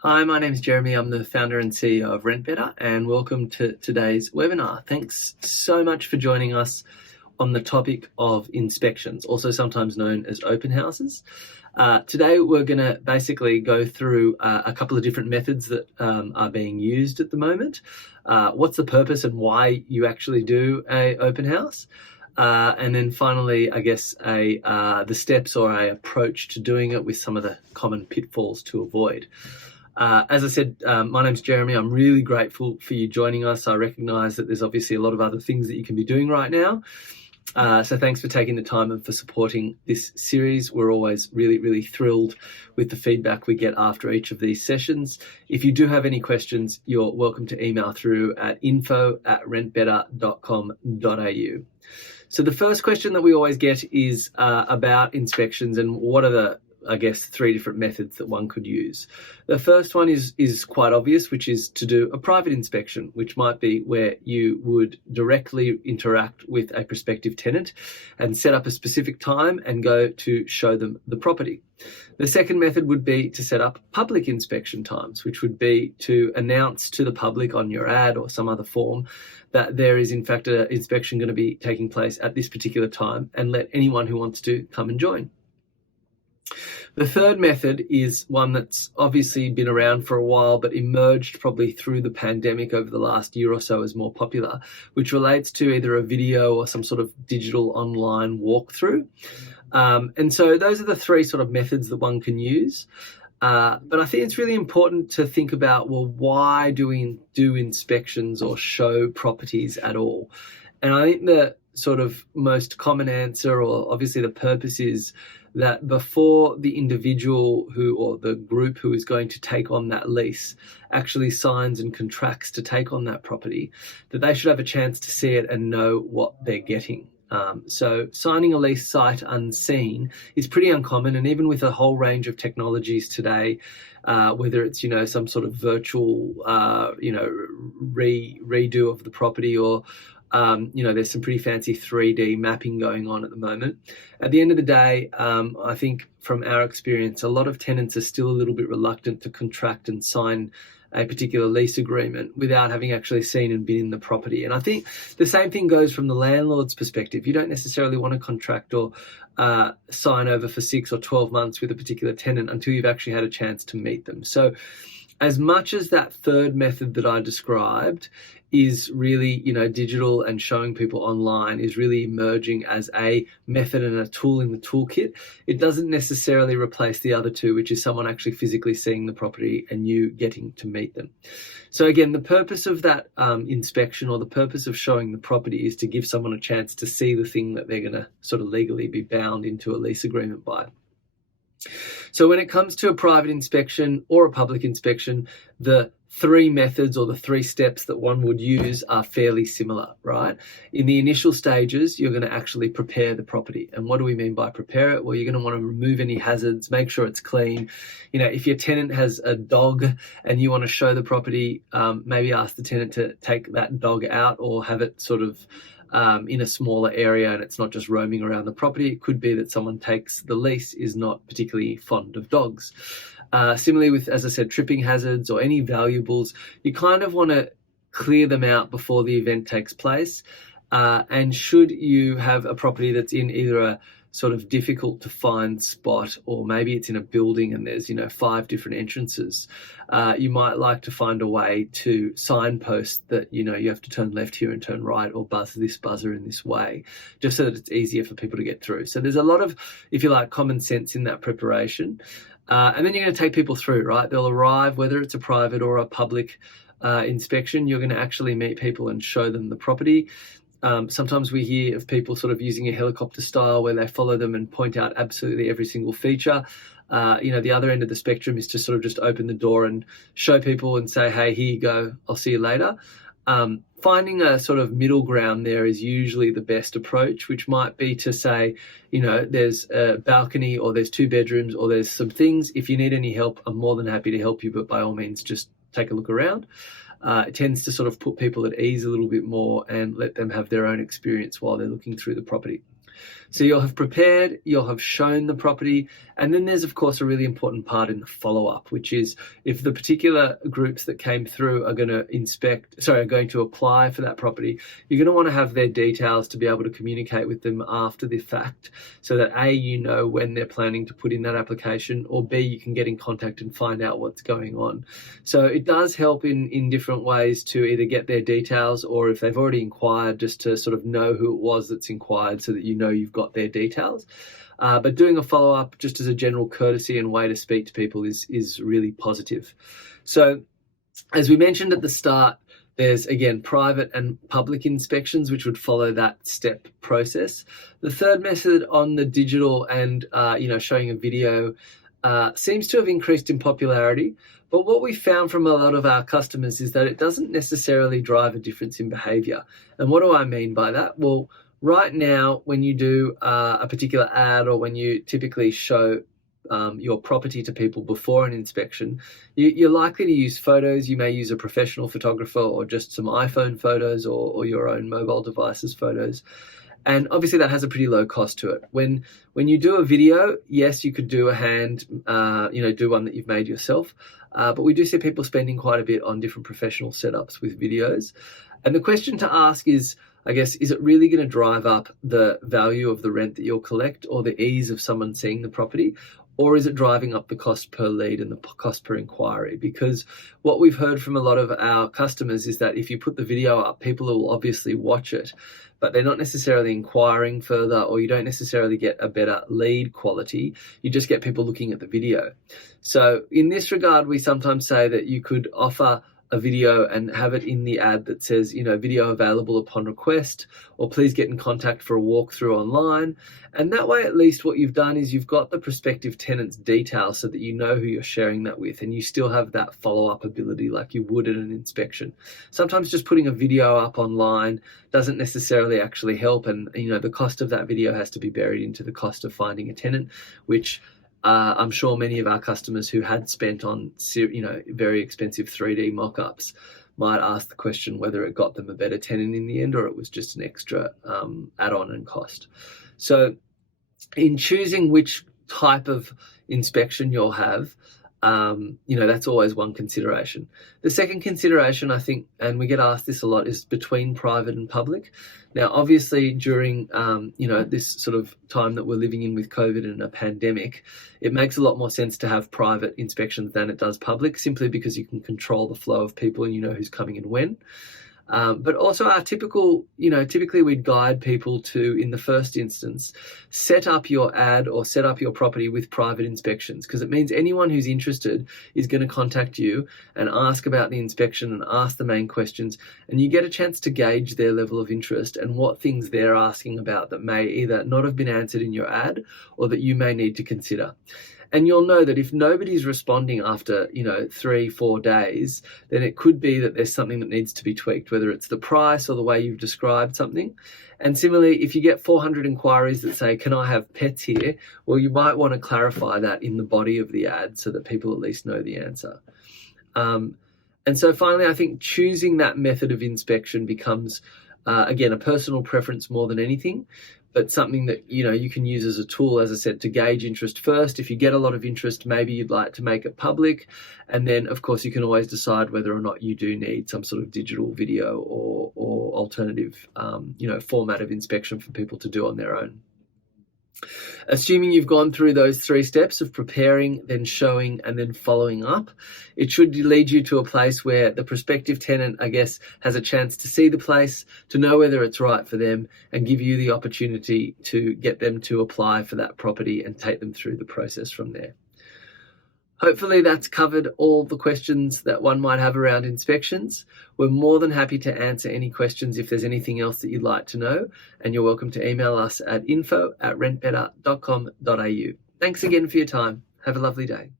Hi, my name is Jeremy. I'm the founder and CEO of Rent Better, and welcome to today's webinar. Thanks so much for joining us on the topic of inspections, also sometimes known as open houses. Today we're going to basically go through a couple of different methods that are being used at the moment. What's the purpose and why you actually do an open house? And then finally, I guess, the steps or an approach to doing it with some of the common pitfalls to avoid. As I said, my name's Jeremy. I'm really grateful for you joining us. I recognise that there's obviously a lot of other things that you can be doing right now. So thanks for taking the time and for supporting this series. We're always really thrilled with the feedback we get after each of these sessions. If you do have any questions, you're welcome to email through at info@rentbetter.com.au. So the first question that we always get is about inspections and what are the three different methods that one could use. The first one is quite obvious, which is to do a private inspection, which might be where you would directly interact with a prospective tenant and set up a specific time and go to show them the property. The second method would be to set up public inspection times, which would be to announce to the public on your ad or some other form that there is in fact an inspection going to be taking place at this particular time and let anyone who wants to come and join. The third method is one that's obviously been around for a while, but emerged probably through the pandemic over the last year or so as more popular, which relates to either a video or some sort of digital online walkthrough. And so those are the three sort of methods that one can use. But I think it's really important to think about, well, why do we do inspections or show properties at all? And I think the sort of most common answer, or obviously the purpose, is that before the individual or the group who is going to take on that lease actually signs and contracts to take on that property, that they should have a chance to see it and know what they're getting. So signing a lease sight unseen is pretty uncommon, and even with a whole range of technologies today, whether it's some sort of virtual redo of the property, or there's some pretty fancy 3D mapping going on at the moment. At the end of the day, I think from our experience, a lot of tenants are still a little bit reluctant to contract and sign a particular lease agreement without having actually seen and been in the property. And I think the same thing goes from the landlord's perspective. You don't necessarily want to contract or sign over for 6 or 12 months with a particular tenant until you've actually had a chance to meet them. So as much as that third method that I described is really, digital and showing people online is really emerging as a method and a tool in the toolkit, it doesn't necessarily replace the other two, which is someone actually physically seeing the property and you getting to meet them. So again, the purpose of that inspection, or the purpose of showing the property, is to give someone a chance to see the thing that they're going to sort of legally be bound into a lease agreement by. So when it comes to a private inspection or a public inspection, the three methods or the three steps that one would use are fairly similar, right? In the initial stages, you're going to actually prepare the property. And what do we mean by prepare it? Well, you're going to want to remove any hazards, make sure it's clean. If your tenant has a dog and you want to show the property, maybe ask the tenant to take that dog out or have it sort of in a smaller area and it's not just roaming around the property. It could be that someone takes the lease is not particularly fond of dogs. Similarly with, as I said, tripping hazards or any valuables, you kind of want to clear them out before the event takes place. And should you have a property that's in either a sort of difficult to find spot, or maybe it's in a building and there's 5 different entrances, you might like to find a way to signpost that you have to turn left here and turn right, or buzz this buzzer in this way, just so that it's easier for people to get through. So there's a lot of, if you like, common sense in that preparation. And then you're going to take people through, right? They'll arrive, whether it's a private or a public inspection, you're going to actually meet people and show them the property. Sometimes we hear of people sort of using a helicopter style where they follow them and point out absolutely every single feature. The other end of the spectrum is to sort of just open the door and show people and say, hey, here you go, I'll see you later. Finding a sort of middle ground there is usually the best approach, which might be to say, there's a balcony, or there's 2 bedrooms, or there's some things. If you need any help, I'm more than happy to help you, but by all means, just take a look around. It tends to sort of put people at ease a little bit more and let them have their own experience while they're looking through the property. So you'll have prepared, you'll have shown the property, and then there's of course a really important part in the follow-up, which is if the particular groups that came through are going to apply for that property, you're going to want to have their details to be able to communicate with them after the fact, so that A, you know when they're planning to put in that application, or B, you can get in contact and find out what's going on. So it does help in different ways to either get their details, or if they've already inquired, just to sort of know who it was that's inquired so that you know you've got their details. But doing a follow-up just as a general courtesy and way to speak to people is really positive. So as we mentioned at the start, there's, again, private and public inspections, which would follow that step process. The third method on the digital and, showing a video seems to have increased in popularity. But what we found from a lot of our customers is that it doesn't necessarily drive a difference in behavior. And what do I mean by that? Well, right now, when you do a particular ad, or when you typically show your property to people before an inspection, you're likely to use photos. You may use a professional photographer, or just some iPhone photos, or your own mobile devices photos. And obviously that has a pretty low cost to it. When you do a video, yes, you could do a hand, do one that you've made yourself. But we do see people spending quite a bit on different professional setups with videos. And the question to ask is, I guess, is it really going to drive up the value of the rent that you'll collect, or the ease of someone seeing the property? Or is it driving up the cost per lead and the cost per inquiry? Because what we've heard from a lot of our customers is that if you put the video up, people will obviously watch it, but they're not necessarily inquiring further, or you don't necessarily get a better lead quality. You just get people looking at the video. So in this regard, we sometimes say that you could offer a video and have it in the ad that says, video available upon request, or please get in contact for a walkthrough online. And that way, at least what you've done is you've got the prospective tenant's details so that you know who you're sharing that with, and you still have that follow-up ability like you would at an inspection. Sometimes just putting a video up online doesn't necessarily actually help, and the cost of that video has to be buried into the cost of finding a tenant, which I'm sure many of our customers who had spent on very expensive 3D mock-ups might ask the question whether it got them a better tenant in the end, or it was just an extra add-on and cost. So in choosing which type of inspection you'll have, that's always one consideration. The second consideration, I think, and we get asked this a lot, is between private and public. Now, obviously, during, this sort of time that we're living in with COVID and a pandemic, it makes a lot more sense to have private inspections than it does public, simply because you can control the flow of people and you know who's coming and when. But also our typically we'd guide people to, in the first instance, set up your ad or set up your property with private inspections, because it means anyone who's interested is going to contact you and ask about the inspection and ask the main questions, and you get a chance to gauge their level of interest and what things they're asking about that may either not have been answered in your ad, or that you may need to consider. And you'll know that if nobody's responding after, 3-4 days, then it could be that there's something that needs to be tweaked, whether it's the price or the way you've described something. And similarly, if you get 400 inquiries that say, can I have pets here? Well, you might want to clarify that in the body of the ad so that people at least know the answer. And so finally, I think choosing that method of inspection becomes, again, a personal preference more than anything, but something that, you can use as a tool, as I said, to gauge interest first. If you get a lot of interest, maybe you'd like to make it public. And then, of course, you can always decide whether or not you do need some sort of digital video or alternative, format of inspection for people to do on their own. Assuming you've gone through those 3 steps of preparing, then showing, and then following up, it should lead you to a place where the prospective tenant, I guess, has a chance to see the place, to know whether it's right for them, and give you the opportunity to get them to apply for that property and take them through the process from there. Hopefully that's covered all the questions that one might have around inspections. We're more than happy to answer any questions if there's anything else that you'd like to know, and you're welcome to email us at info@rentbetter.com.au. Thanks again for your time. Have a lovely day.